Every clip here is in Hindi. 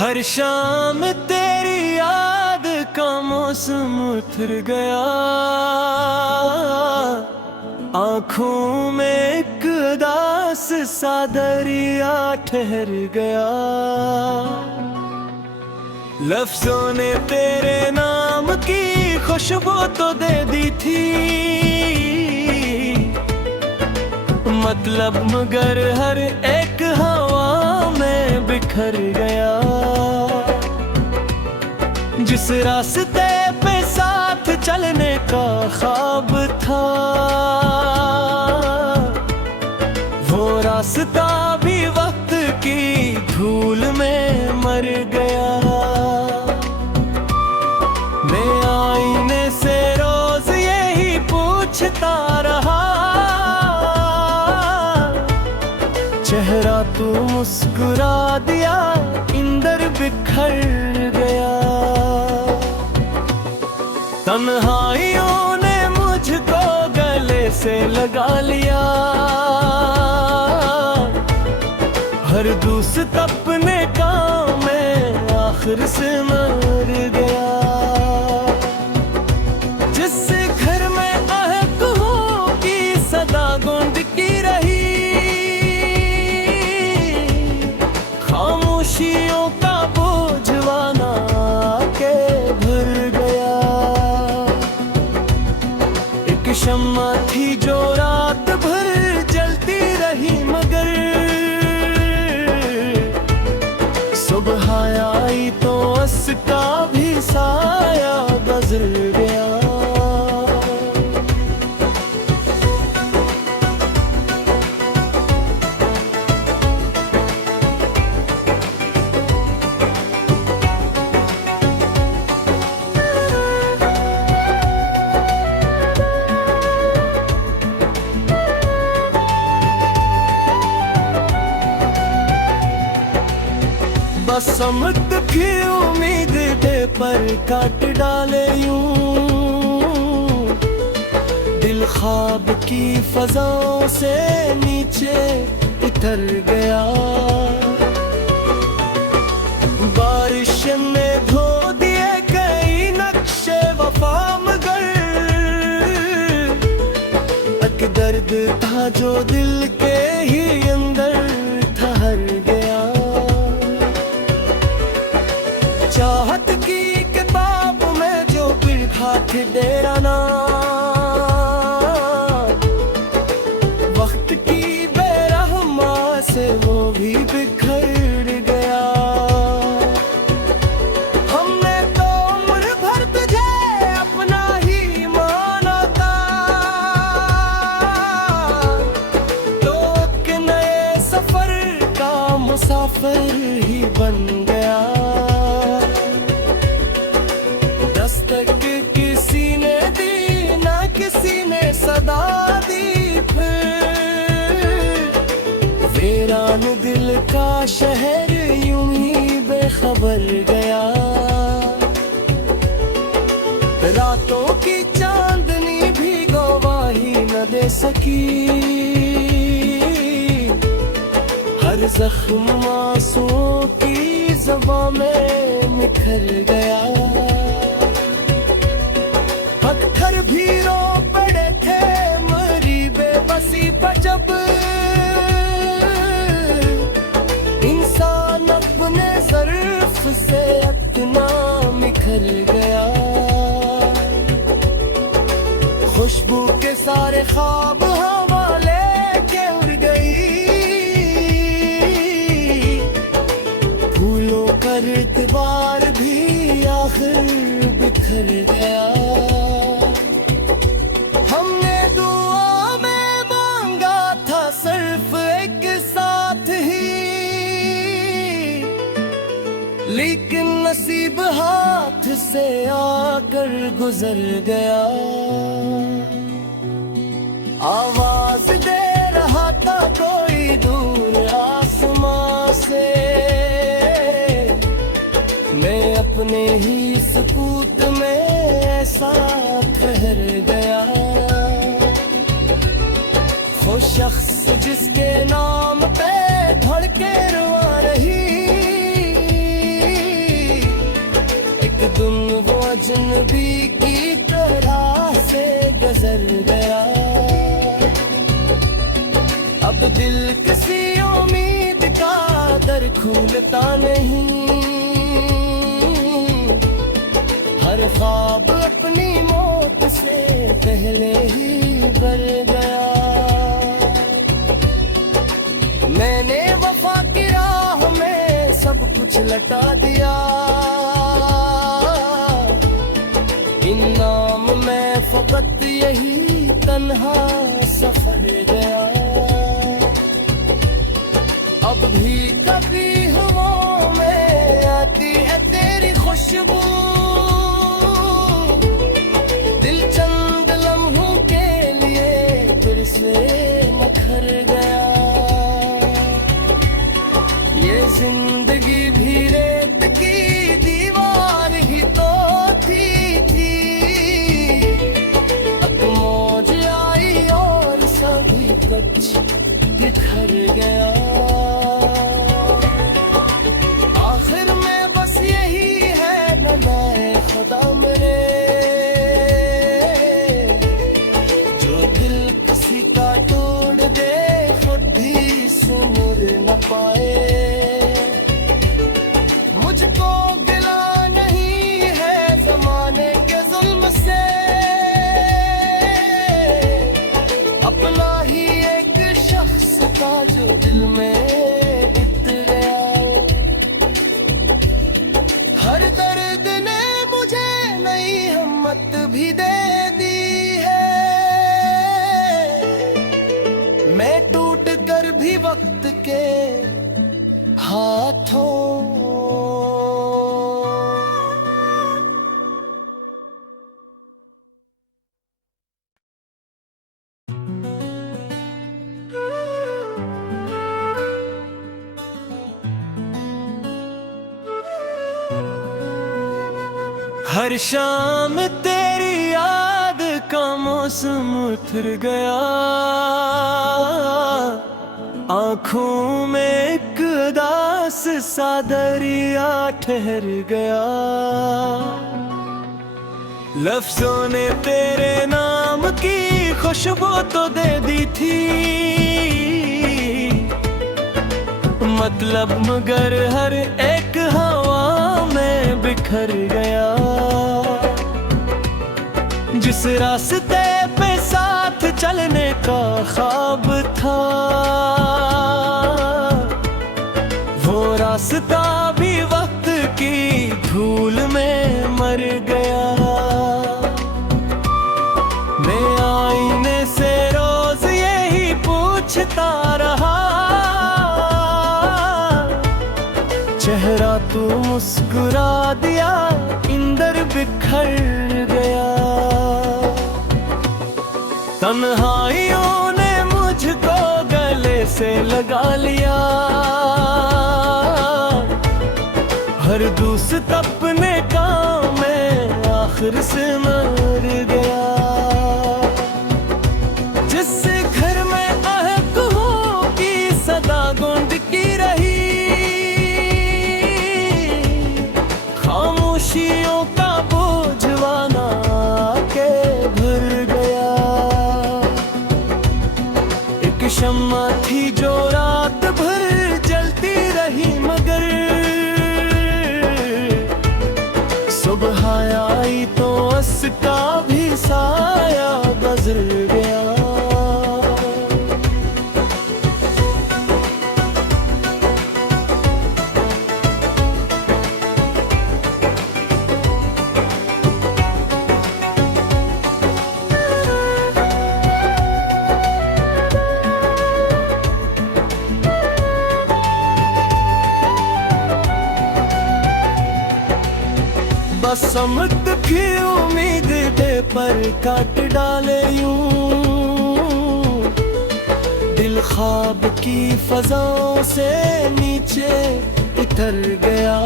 हर शाम तेरी याद का मौसम उतर गया, आंखों में एक उदास सा दरिया ठहर गया। लफ्जों ने तेरे नाम की खुशबू तो दे दी थी, मतलब मगर हर एक हवा में बिखर गया। जिस रास्ते पे साथ चलने का ख्वाब था, वो रास्ता भी वक्त की धूल में मर गया। मैं आईने से रोज यही पूछता रहा, चेहरा तू मुस्कुरा दिया, इंदर बिखर गया। तन्हाइयों ने मुझको गले से लगा लिया, हर दोस्त अपने काम में आखिर से मर गया। जिस घर में आहकों की सदा गूंजती रही, खामोशियों का बोझवाना के भर गया। एक शम्मा थी जो रात भर जलती रही, मगर सुबह आई तो उसका भी साया गुजर गया। समत की उम्मीद दे पर काट डाले यूं, दिल ख्वाब की फजाओं से नीचे उतर गया। बारिश ने धो दिए कई नक्शे वफा, मगर एक दर्द था जो दिल के ही अंदर ठहर गया। चाहत की किताब में जो लिखा थे तेरा नाम, वक्त की बेरहमा से वो भी बिखर गया। हमने तो उम्र भर तुझे अपना ही माना था, तो एक नए सफर का मुसाफिर ही बन गया। दस्तक किसी ने दी ना किसी ने सदा दी, फिर वीरान दिल का शहर यूं ही बेखबर गया। रातों की चांदनी भी गवाही न दे सकी, हर जख्म आंसुओं की ज़बां में निखर गया। पत्थर भी रो पड़े थे मरी बेबसी पर, जब इंसान अपने ज़र्फ से इतना निखर गया। खुशबू के सारे ख्वाब हवा लेके उड़ गई, फूलों का इतबार भी आखिर बिखर गया। हमने दुआ में मांगा था सिर्फ एक साथ ही, लेकिन नसीब हाथ से आकर गुजर गया। आवाज दे रहा था कोई दूर आसमां से, मैं अपने ही सुकूत में ऐसा ठहर गया। वो शख्स जिसके नाम पे धड़के रुआ रही, अजनबी की तरह से गुजर गया। अब दिल किसी उम्मीद का दर खोलता नहीं, हर ख्वाब अपनी मौत से पहले ही भर गया। मैंने वफा की राह में सब कुछ लटा दिया, इनाम में फकत यही तन्हा सफर गया। अब भी कभी हवाओं में आती है तेरी खुशबू, दिल चंद लम्हों के लिए फिर से मखर गया। ये जिंदगी भी रेत की दीवार ही तो थी। अब मौज आई और सभी कुछ बिखर गया। आखिर में बस यही है नमाए खुदा मेरे, जो दिल किसी का तोड़ दे खुद भी सुन न पाए। मुझको गिला नहीं है जमाने के जुल्म से, अपना ही एक शख्स था जो दिल में इतर गया। हर दर्द ने मुझे नई हिम्मत भी दे दी है, मैं टूट कर भी वक्त के हाथों हर शाम तेरी याद का मौसम उतर गया। आँखों में एक उदास सा दरिया ठहर गया। लफ्जों ने तेरे नाम की खुशबू तो दे दी थी, मतलब मगर हर एक हवा में बिखर गया। जिस रास्ते पे साथ चलने का ख्वाब था, वो रास्ता भी वक्त की धूल में मर गया। मैं आईने से रोज यही पूछता रहा, चेहरा तू मुस्कुरा दिया, इंदर बिखर गया। तन्हाइयों ने मुझको गले से लगा लिया, हर दोस्त अपने काम में आखिर से मर गया। जिस घर में आहकों की सदा गूंज की रही, खामोशियों का बोझवाना के भर गया। एक शम्मा थी जो रात भर जलती रही, मगर सुबह आई तो उसका भी साया गुजर गया। बस समत की उम्मीद दे पर काट डाले यूं, दिल ख्वाब की फजाओं से नीचे उतर गया।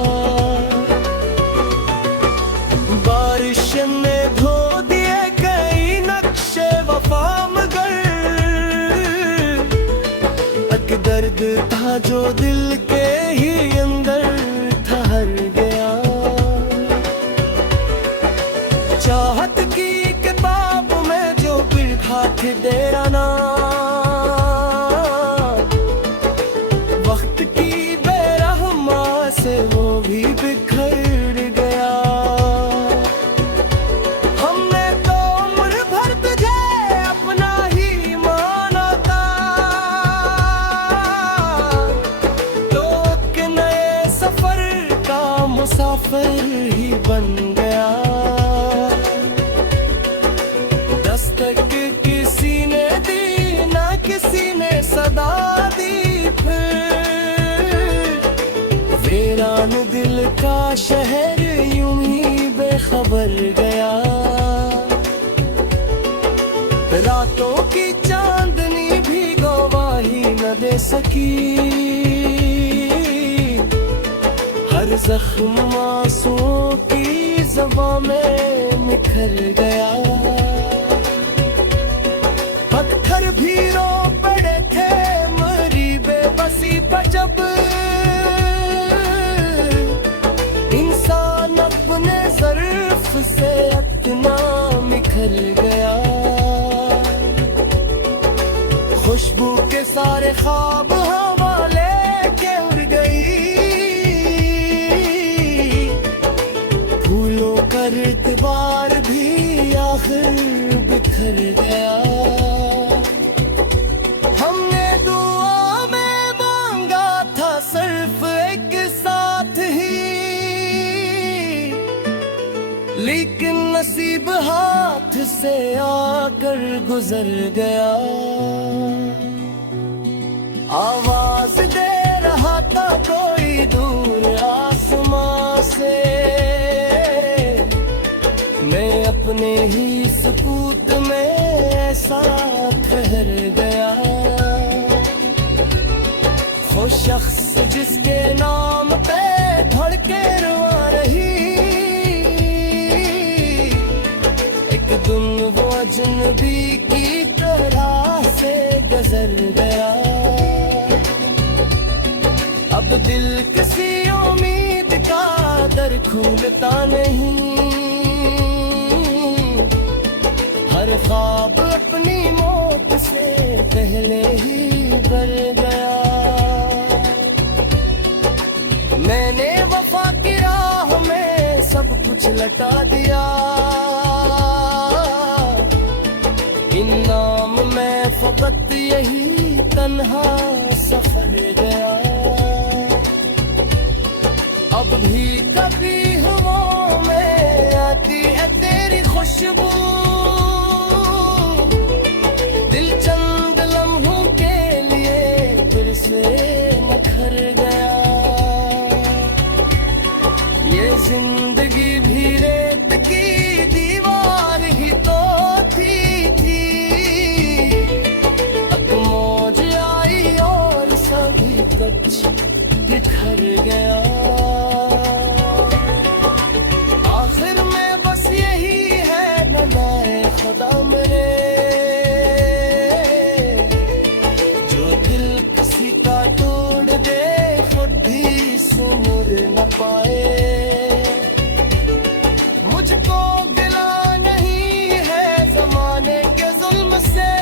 बारिश ने धो दिए कई नक्शे वफा, मगर एक दर्द था जो दिल के ही अंदर ठहर गया। चाहत की किताब में जो लिखा थे तेरा नाम, वक्त की बेरहमा से वो भी बिखर गया। हमने तो उम्र भर तुझे अपना ही माना था, तो एक नए सफर का मुसाफिर ही बन गया। दस्तक किसी ने दी ना किसी ने सदा दी, फिर वीरान दिल का शहर यूं ही बेखबर गया। रातों की चांदनी भी गवाही न दे सकी, हर जख्म आंसुओं की ज़बां में निखर गया। पत्थर भी रो पड़े थे मरी बेबसी पर जब, इंसान अपने ज़र्फ से इतना निखर गया। खुशबू के सारे ख्वाब हवा लेके उड़ गई, फूलों का इतबार भी आखिर बिखर गया। हमने दुआ में मांगा था सिर्फ एक साथ ही, लेकिन नसीब हाथ से आकर गुजर गया। आवाज दे रहा था कोई दूर आसमां से, मैं अपने ही सुकूत में ऐसा ठहर गया। वो शख्स जिसके नाम पे धड़के रुआ रही, एक दिन वो अजनबी की तरह से गुजर गया। अब दिल किसी उम्मीद का दर खोलता नहीं, हर ख्वाब अपनी मौत से पहले ही भर गया। मैंने वफा की राह में सब कुछ लटा दिया, इनाम में फकत यही तन्हा सफर गया। अब भी कभी हवाओं में आती है तेरी खुशबू, दिल चंद लम्हों के लिए फिर से निखर गया। ये जिंदगी भी रेत की दीवार ही तो थी, अब मौज आई और सभी कुछ बिखर गया। आखिर में बस यही है न लाए खुदा मेरे, जो दिल किसी का तोड़ दे खुद भी सुन न पाए। मुझको गिला नहीं है जमाने के जुल्म से,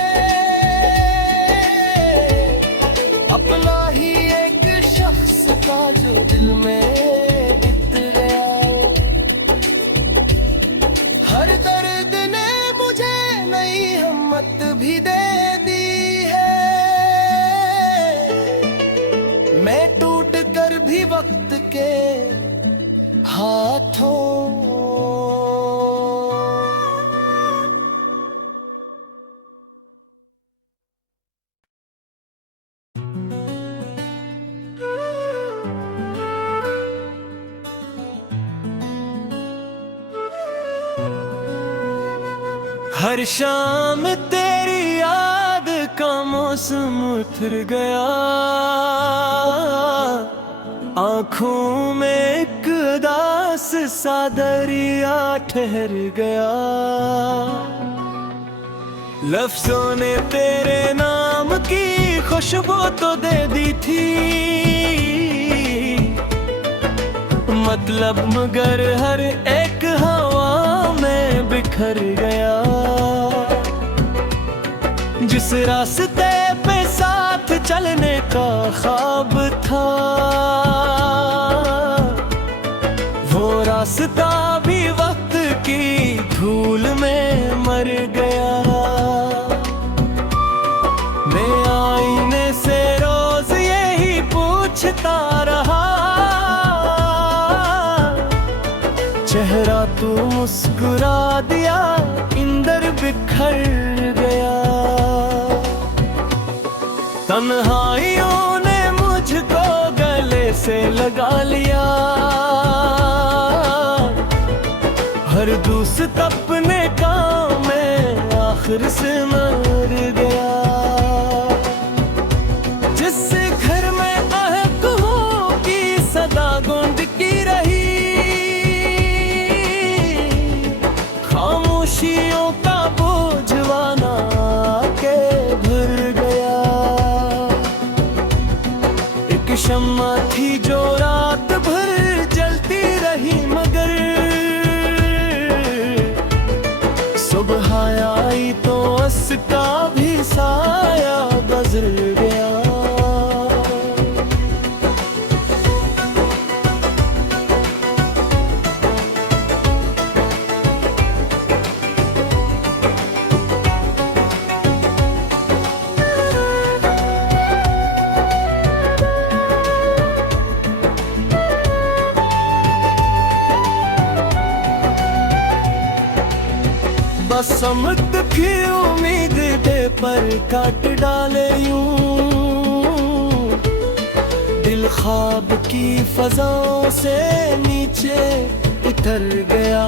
अपना ही एक शख्स का जो दिल में बीत गया। हर दर्द ने मुझे नई हिम्मत भी दे दी है, मैं टूट कर भी वक्त के हाथों हर शाम तेरी याद का मौसम फिर गया, आँखों में एक उदास सा दरिया ठहर गया। लफ्जों ने तेरे नाम की खुशबू तो दे दी थी, मतलब मगर हर एक हवा में बिखर गया। जिस रास्ते पे साथ चलने का ख्वाब था, वो रास्ता भी वक्त की धूल में मर गया। मैं आईने से रोज यही पूछता रहा, चेहरा तू मुस्कुरा दिया, इंदर बिखर गया। तन्हाइयों ने मुझको गले से लगा लिया, हर दोस्त अपने काम में आखिर से मर गया। जिस घर में आहकों की सदा गूंजती रही, खामोशियों का बोझवाना के भर गया। एक शम्मा थी जो रात भर जलती रही, मगर सुबह आई तो उसका भी साया गुजर गया। बस समत की उम्मीद दे पर काट डाले यूं, दिल ख्वाब की फजाओं से नीचे उतर गया।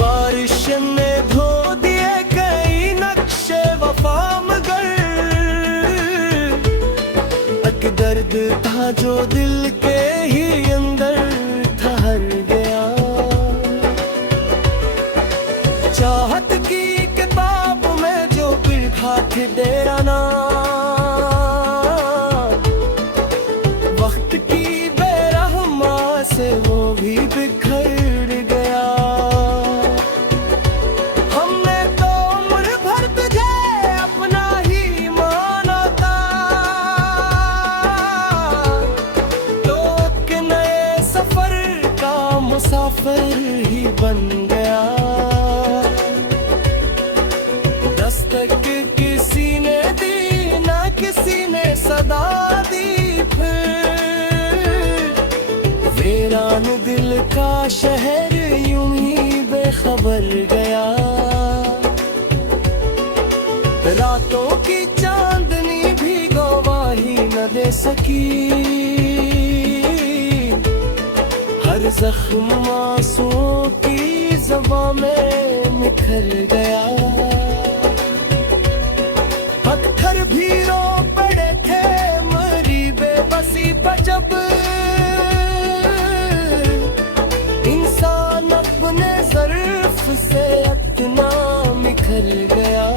बारिश ने धो दिए कई नक्शे वफा, मगर एक दर्द था जो दिल के ही अंदर ठहर गया। चाहत की किताब में जो लिखा थे तेरा नाम, वक्त की बेरहमा से वो भी बिखर गया। हमने तो उम्र भर तुझे अपना ही माना था, तो एक नए सफर का मुसाफिर ही बन गया। दस्तक किसी ने दी ना किसी ने सदा दी, फिर वीरान दिल का शहर यूं ही बेखबर गया। रातों की चांदनी भी गवाही न दे सकी, हर जख्म आंसुओं की ज़बां में निखर गया। पत्थर भी रो पड़े थे मरी बेबसी पर, जब इंसान अपने ज़र्फ से इतना निखर गया।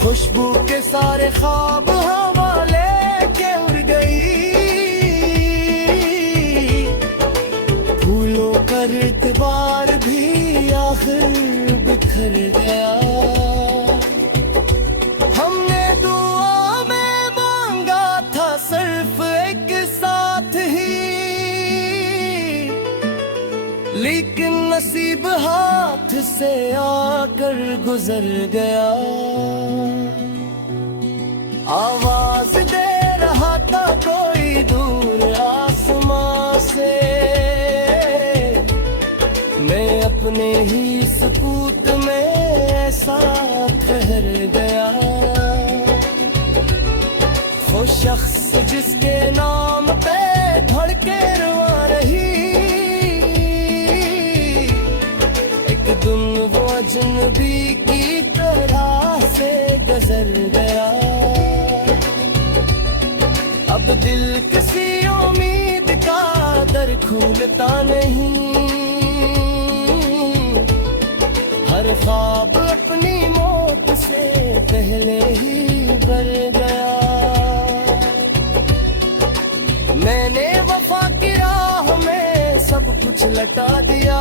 खुशबू के सारे ख्वाब हवा लेके उड़ गई, फूलों का इतबार भी आखिर बिखर गया। हमने दुआ में मांगा था सिर्फ एक साथ ही, लेकिन नसीब हाथ से आकर गुजर गया। आवाज दे रहा था कोई दूर आसमां से, मैं अपने ही सुकूत में ऐसा ठहर गया। वो शख्स जिसके नाम पे धड़के रुआ रही, एक दिन वो अजनबी की तरह से गुजर गया। अब दिल किसी उम्मीद का दर खोलता नहीं, हर ख्वाब अपनी मौत से पहले ही भर गया। मैंने वफा की राह में सब लटा दिया।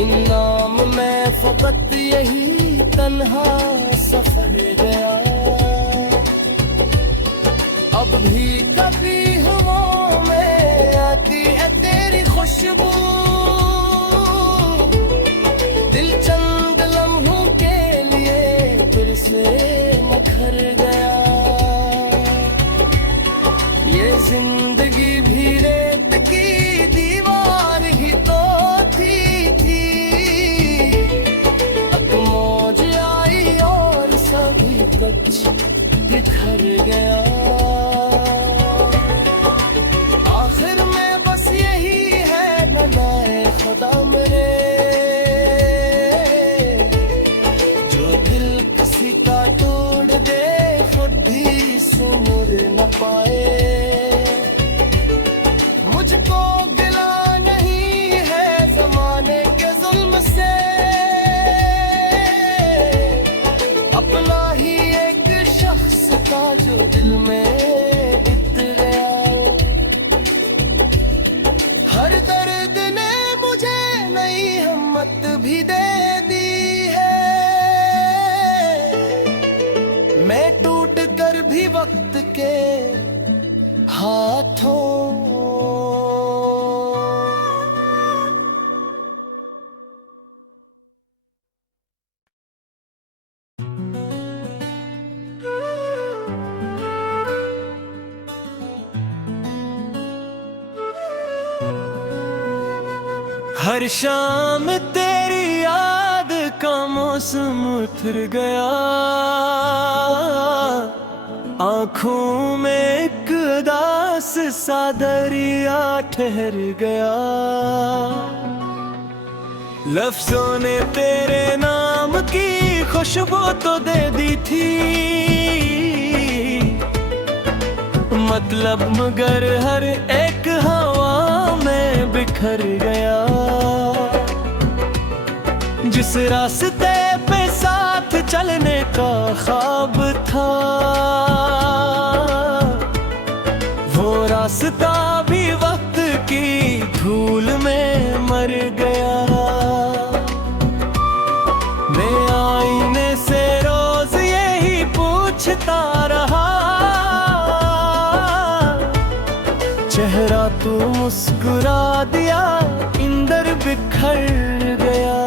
इनाम में फकत यही तन्हा सफर गया। अब भी कभी हवाओं में आती है तेरी खुशबू, दिल चंद लम्हों के लिए फिर से निखर गया। ये जिंदगी भी रेत की दीवार ही तो थी। अब मौज आई और सभी कुछ बिखर गया। आखिर में बस यही है नवाए खुदा मेरे, जो दिल किसी का तोड़ दे खुद भी सुन न पाए। मुझको गिला नहीं है जमाने के जुल्म से, अपना ही एक शख्स का जो दिल में इतर गया। हर दर्द ने मुझे नई हिम्मत भी दे दी है। मैं टूट कर भी वक्त के हाथों हर शाम तेरी याद का मौसम उतर गया। आँखों में एक उदास सा दरिया ठहर गया। लफ्जों ने तेरे नाम की खुशबू तो दे दी थी, मतलब मगर हर एक हवा में बिखर गया। जिस रास्ते पे साथ चलने का ख्वाब था, वो रास्ता भी वक्त की धूल में मर गया। मैं आईने से रोज यही पूछता रहा, चेहरा तू मुस्कुरा दिया, इंदर बिखर गया।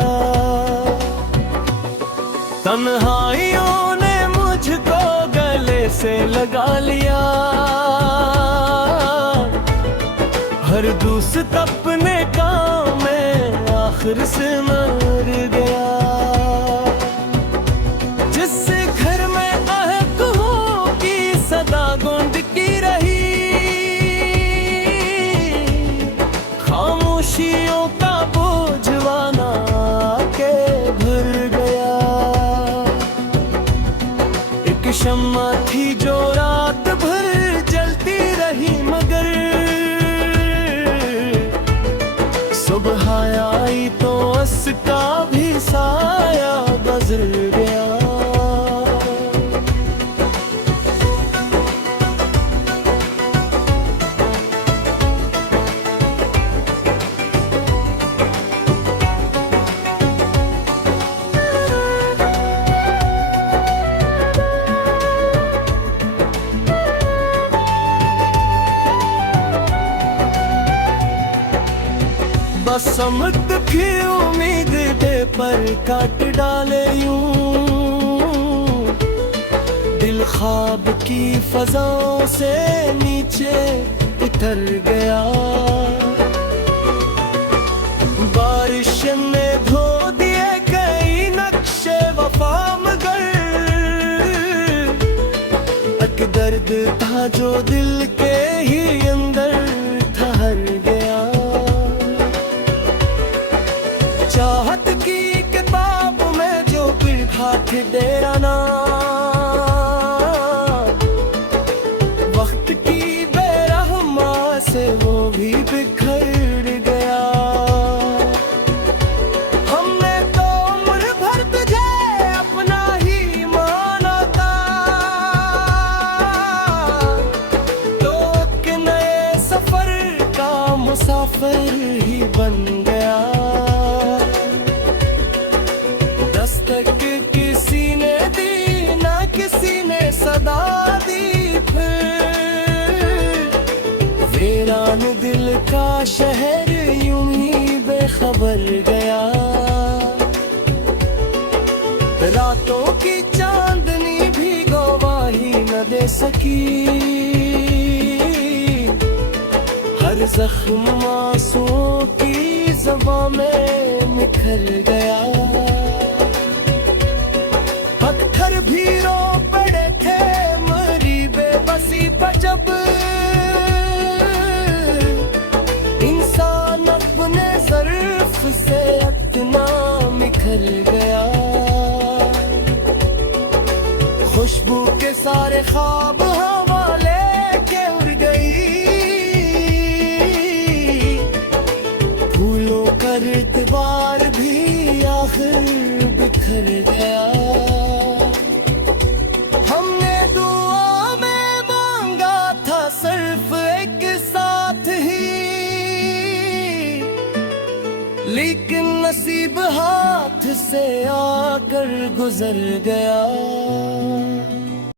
तन्हाइयों ने मुझको गले से लगा लिया, हर दोस्त अपने काम में आखिर से मर गया। जिस घर में आहकों की सदा गूंजती रही, खामोशियों का बोझवाना के भर गया। एक शम्मा थी जो रात भर जलती रही, मगर सुबह आई तो उसका भी साया गुजर गया। बस समत की उम्मीद दे पर काट डाले यूं, दिल ख्वाब की फजाओं से नीचे उतर गया। बारिश ने धो दिए कई नक्शे वफा, मगर एक दर्द था जो दिल के ही अंदर ठहर गया। चाहत की किताब में जो पढ़ा थे तेरा नाम, वक्त की बेरहमा से वो भी बिखर गया। हमने तो उम्र भर तुझे अपना ही माना था, तो एक नए सफर वीरान दिल का शहर यूं ही बेखबर गया। रातों की चांदनी भी गवाही न दे सकी, हर जख्म आंसुओं की ज़बां में निखर गया। पत्थर भी रो पड़े थे मरी बेबसी पर जब इंसान अपने ज़र्फ से इतना निखर गया। खुशबू के सारे ख्वाब हवा लेके उड़ गई, फूलों का इतबार भी आखिर बिखर गया। हमने दुआ में मांगा था सिर्फ एक साथ ही, लेकिन नसीब हाथ से आकर गुजर गया।